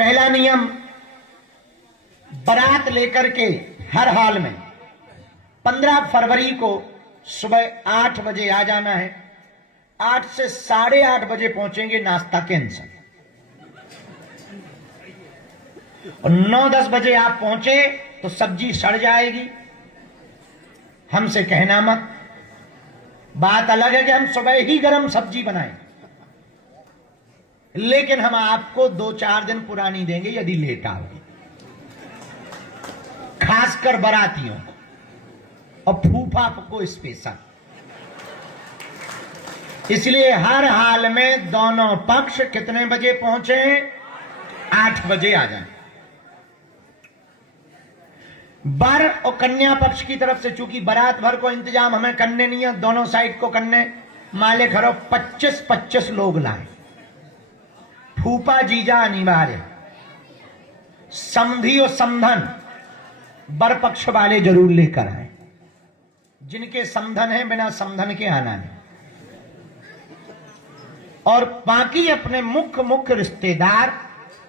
पहला नियम, बारात लेकर के हर हाल में 15 फरवरी को सुबह 8 बजे आ जाना है। 8 से 8:30 बजे पहुंचेंगे, नाश्ता कैंसल। और 9-10 बजे आप पहुंचे तो सब्जी सड़ जाएगी। हमसे कहना मत। बात अलग है कि हम सुबह ही गर्म सब्जी बनाएं, लेकिन हम आपको 2-4 दिन पुरानी देंगे यदि लेट आओगे, खासकर बारातियों को और फूफा को स्पेशल। इसलिए हर हाल में दोनों पक्ष कितने बजे पहुंचे? 8 बजे आ जाए। वर और कन्या पक्ष की तरफ से चूंकि बारात भर को इंतजाम हमें करने नहीं है, दोनों साइड को करने, माले खरो 25-25 लोग लाए। फूफा जीजा अनिवार्य, समधी और समधन वर पक्ष वाले जरूर लेकर आए। जिनके समधन है बिना समधन के आना नहीं। और बाकी अपने मुख्य रिश्तेदार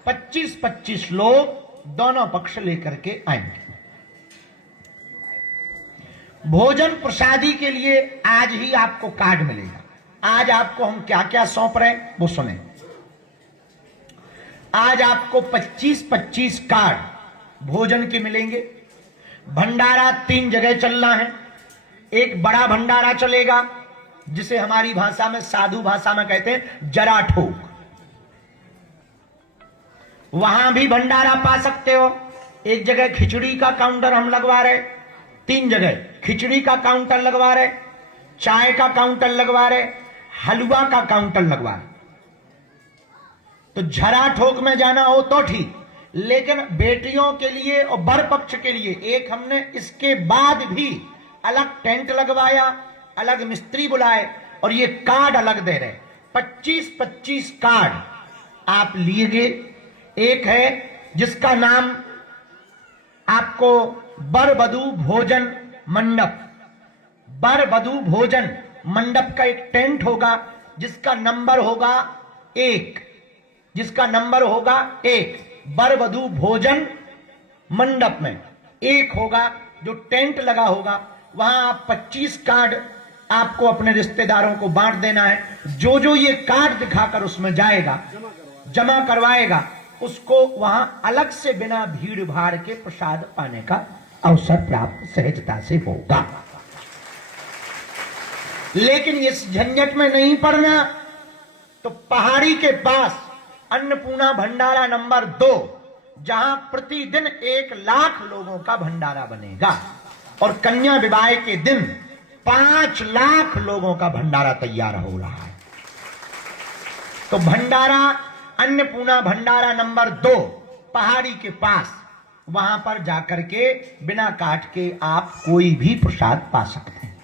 25-25 लोग दोनों पक्ष लेकर के आएंगे। भोजन प्रसादी के लिए आज ही आपको कार्ड मिलेगा। आज आपको हम क्या क्या सौंप रहे हैं वो सुने। आज आपको 25-25 कार्ड भोजन के मिलेंगे। भंडारा 3 जगह चलना है। एक बड़ा भंडारा चलेगा जिसे हमारी भाषा में, साधु भाषा में कहते हैं जरा ठोक। वहां भी भंडारा पा सकते हो। एक जगह खिचड़ी का काउंटर हम लगवा रहे, 3 जगह खिचड़ी का काउंटर लगवा रहे, चाय का काउंटर लगवा रहे, हलवा का काउंटर लगवा रहे। तो झरा ठोक में जाना हो तो ठीक, लेकिन बेटियों के लिए और वर पक्ष के लिए एक हमने इसके बाद भी अलग टेंट लगवाया, अलग मिस्त्री बुलाए और ये कार्ड अलग दे रहे। 25-25 कार्ड आप लीजिए। एक है जिसका नाम आपको वर वधू भोजन मंडप, वर वधू भोजन मंडप का एक टेंट होगा जिसका नंबर होगा 1, जिसका नंबर होगा 1। वर वधू भोजन मंडप में 1 होगा जो टेंट लगा होगा। वहां आप 25 कार्ड आपको अपने रिश्तेदारों को बांट देना है। जो जो ये कार्ड दिखाकर उसमें जाएगा, जमा करवाएगा, उसको वहां अलग से बिना भीड़ भाड़ के प्रसाद पाने का अवसर प्राप्त सहजता से होगा। लेकिन इस झंझट में नहीं पड़ना तो पहाड़ी के पास अन्नपूर्णा भंडारा नंबर 2, जहां प्रतिदिन 1 लाख लोगों का भंडारा बनेगा और कन्या विवाह के दिन 5 लाख लोगों का भंडारा तैयार हो रहा है। तो भंडारा, अन्नपूर्णा भंडारा नंबर 2 पहाड़ी के पास, वहां पर जाकर के बिना काट के आप कोई भी प्रसाद पा सकते हैं।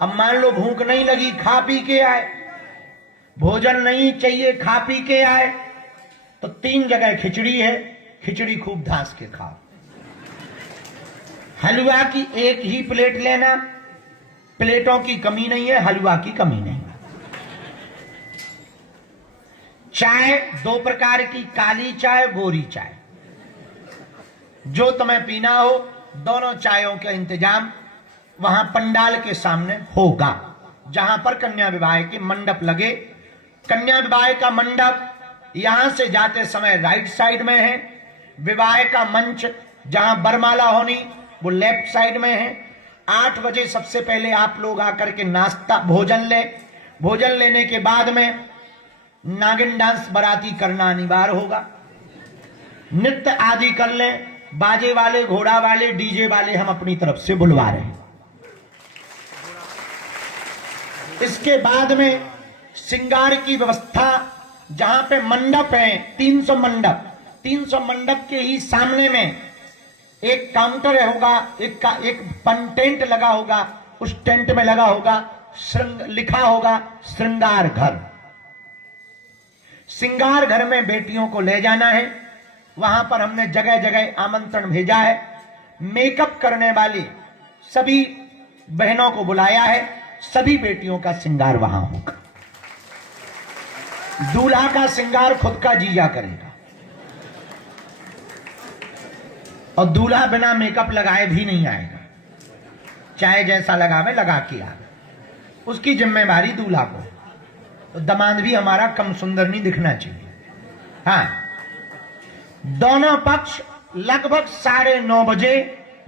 अब मान लो भूख नहीं लगी, खा पी के आए, भोजन नहीं चाहिए, खा पी के आए, तो 3 जगह खिचड़ी है, खिचड़ी खूब धांस के खाओ। हलवा की 1 ही प्लेट लेना, प्लेटों की कमी नहीं है, हलवा की कमी नहीं। चाय 2 प्रकार की, काली चाय, गोरी चाय, जो तुम्हें पीना हो, दोनों चायों का इंतजाम वहां पंडाल के सामने होगा जहां पर कन्या विवाह के मंडप लगे। कन्या विवाह का मंडप यहां से जाते समय राइट साइड में है। विवाह का मंच जहां बरमाला होनी वो लेफ्ट साइड में है। 8 बजे सबसे पहले आप लोग आकर के नाश्ता भोजन ले। भोजन लेने के बाद में नागिन डांस बराती करना अनिवार्य होगा। नृत्य आदि कर ले। बाजे वाले, घोड़ा वाले, डीजे वाले हम अपनी तरफ से बुलवा रहे हैं। इसके बाद में श्रृंगार की व्यवस्था, जहां पे मंडप है 300 मंडप, 300 मंडप के ही सामने में एक काउंटर होगा, एक टेंट लगा होगा। उस टेंट में लगा होगा लिखा होगा श्रृंगार घर। श्रृंगार घर में बेटियों को ले जाना है। वहां पर हमने जगह जगह आमंत्रण भेजा है। मेकअप करने वाली सभी बहनों को बुलाया है। सभी बेटियों का श्रृंगार वहां होगा। दूल्हा का श्रृंगार खुद का जीजा करेगा। और दूल्हा बिना मेकअप लगाए भी नहीं आएगा, चाहे जैसा लगावे लगा के आए, उसकी जिम्मेवारी दूल्हा को। तो दामाद भी हमारा कम सुंदर नहीं दिखना चाहिए। हाँ, दोनों पक्ष लगभग 9:30 बजे,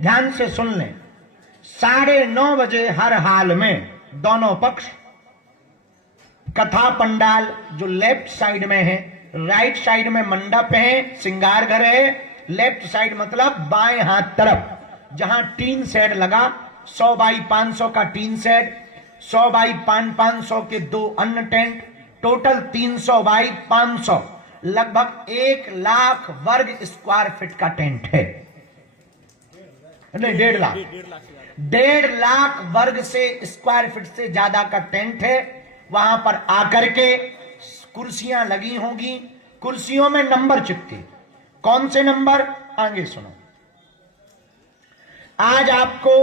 ध्यान से सुन लें, 9:30 बजे हर हाल में दोनों पक्ष कथा पंडाल जो लेफ्ट साइड में है, राइट साइड में मंडप है, श्रृंगार घर है, लेफ्ट साइड मतलब बाएं हाथ तरफ जहां टीन शेड लगा, 100 बाई 500 का टीन शेड, 100 बाई 500 के 2 अन्य टेंट, टोटल 300 बाई 500, लगभग 1 लाख वर्ग स्क्वायर फीट का टेंट है। नहीं, 1.5 लाख वर्ग से स्क्वायर फीट से ज्यादा का टेंट है। वहां पर आकर के कुर्सियां लगी होंगी, कुर्सियों में नंबर चिपके। कौन से नंबर? आगे सुनो। आज आपको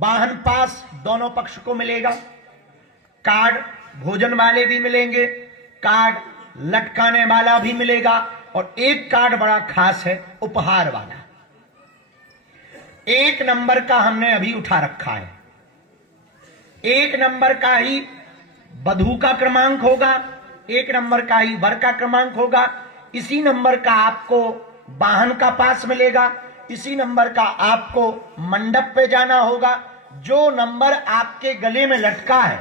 वाहन पास दोनों पक्ष को मिलेगा, कार्ड भोजन वाले भी मिलेंगे, कार्ड लटकाने वाला भी मिलेगा, और एक कार्ड बड़ा खास है, उपहार वाला। 1 नंबर का हमने अभी उठा रखा है। 1 नंबर का ही वधू का क्रमांक होगा, 1 नंबर का ही वर का क्रमांक होगा। इसी नंबर का आपको वाहन का पास मिलेगा, इसी नंबर का आपको मंडप पे जाना होगा। जो नंबर आपके गले में लटका है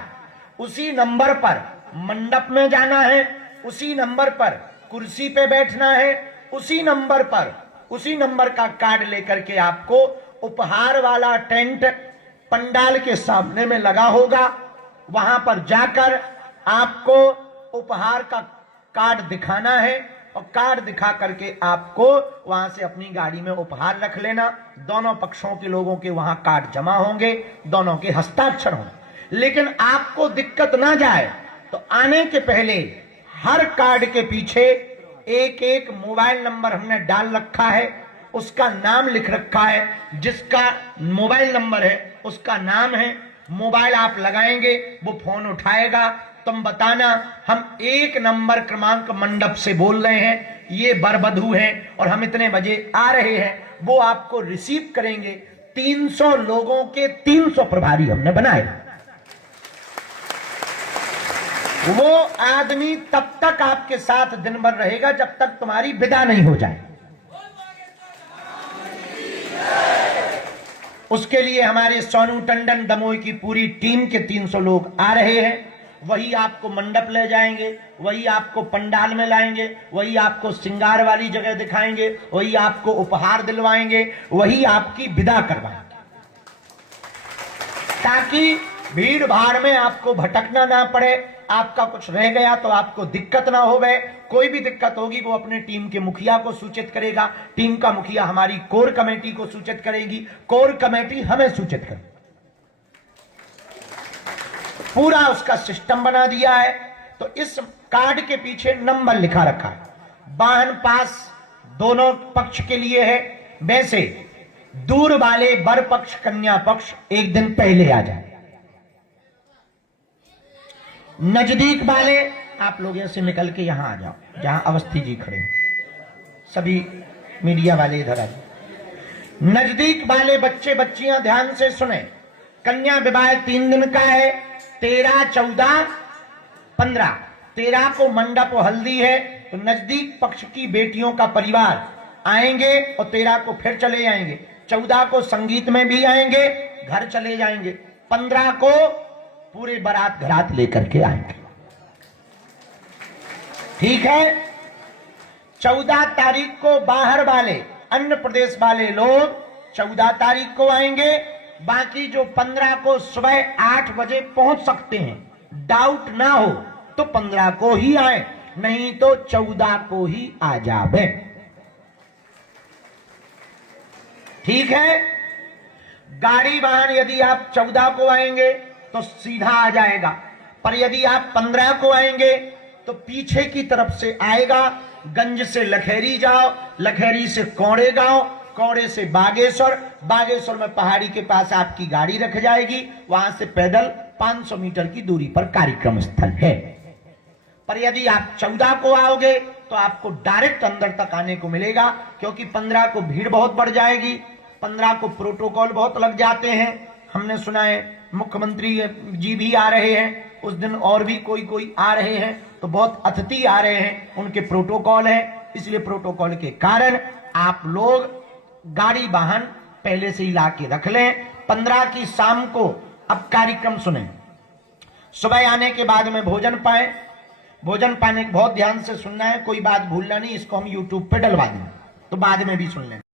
उसी नंबर पर मंडप में जाना है, उसी नंबर पर कुर्सी पे बैठना है, उसी नंबर पर उसी नंबर का कार्ड लेकर के आपको उपहार वाला टेंट पंडाल के सामने में लगा होगा, वहां पर जाकर आपको उपहार का कार्ड दिखाना है, और कार्ड दिखा करके आपको वहां से अपनी गाड़ी में उपहार रख लेना। दोनों पक्षों के लोगों के वहां कार्ड जमा होंगे, दोनों के हस्ताक्षर होंगे। लेकिन आपको दिक्कत ना जाए तो आने के पहले हर कार्ड के पीछे एक मोबाइल नंबर हमने डाल रखा है, उसका नाम लिख रखा है। जिसका मोबाइल नंबर है उसका नाम है, मोबाइल आप लगाएंगे वो फोन उठाएगा, तुम बताना हम 1 नंबर क्रमांक मंडप से बोल रहे हैं, ये वर वधू हैं और हम इतने बजे आ रहे हैं। वो आपको रिसीव करेंगे। 300 लोगों के 300 प्रभारी हमने बनाए। वो आदमी तब तक आपके साथ दिन भर रहेगा जब तक तुम्हारी विदा नहीं हो जाए। उसके लिए हमारे सोनू टंडन दमोई की पूरी टीम के 300 लोग आ रहे हैं। वही आपको मंडप ले जाएंगे, वही आपको पंडाल में लाएंगे, वही आपको श्रृंगार वाली जगह दिखाएंगे, वही आपको उपहार दिलवाएंगे, वही आपकी विदा करवाएंगे, ताकि भीड़ भाड़ में आपको भटकना ना पड़े। आपका कुछ रह गया तो आपको दिक्कत ना हो गए। कोई भी दिक्कत होगी वो अपने टीम के मुखिया को सूचित करेगा, टीम का मुखिया हमारी कोर कमेटी को सूचित करेगी, कोर कमेटी हमें सूचित करेगी। पूरा उसका सिस्टम बना दिया है। तो इस कार्ड के पीछे नंबर लिखा रखा है। वाहन पास दोनों पक्ष के लिए है। वैसे दूर वाले वर पक्ष कन्या पक्ष एक दिन पहले आ जाए, नजदीक वाले आप लोग ऐसे निकल के यहां आ जाओ जहां अवस्थी जी खड़े, सभी मीडिया वाले इधर आ जाओ। नजदीक वाले बच्चे बच्चियां ध्यान से सुने। कन्या विवाह 3 दिन का है, 13, 14, 15। 13 को मंडप और हल्दी है, तो नजदीक पक्ष की बेटियों का परिवार आएंगे और 13 को फिर चले जाएंगे। 14 को संगीत में भी आएंगे, घर चले जाएंगे। 15 को पूरे बारात घरात लेकर के आएंगे। ठीक है। 14 तारीख को बाहर वाले अन्य प्रदेश वाले लोग 14 तारीख को आएंगे। बाकी जो 15 को सुबह 8 बजे पहुंच सकते हैं, डाउट ना हो तो 15 को ही आए, नहीं तो 14 को ही आ जावे। ठीक है। गाड़ी वाहन यदि आप 14 को आएंगे तो सीधा आ जाएगा, पर यदि आप 15 को आएंगे तो पीछे की तरफ से आएगा। गंज से लखेरी जाओ, लखेरी से कौड़े गांव, कौड़े से बागेश्वर, बागेश्वर में पहाड़ी के पास आपकी गाड़ी रख जाएगी। वहां से पैदल 500 मीटर की दूरी पर कार्यक्रम स्थल है। पर यदि आप 14 को आओगे तो आपको डायरेक्ट अंदर तक आने को मिलेगा, क्योंकि 15 को भीड़ बहुत बढ़ जाएगी, 15 को प्रोटोकॉल बहुत लग जाते हैं। हमने सुना है मुख्यमंत्री जी भी आ रहे हैं उस दिन, और भी कोई आ रहे हैं, तो बहुत अतिथि आ रहे हैं, उनके प्रोटोकॉल है। इसलिए प्रोटोकॉल के कारण आप लोग गाड़ी वाहन पहले से ही ला के रख लें। 15 की शाम को अब कार्यक्रम सुने, सुबह आने के बाद में भोजन पाए, भोजन पाने बहुत ध्यान से सुनना है, कोई बात भूलना नहीं। इसको हम यूट्यूब पे डलवा दें तो बाद में भी सुन लें।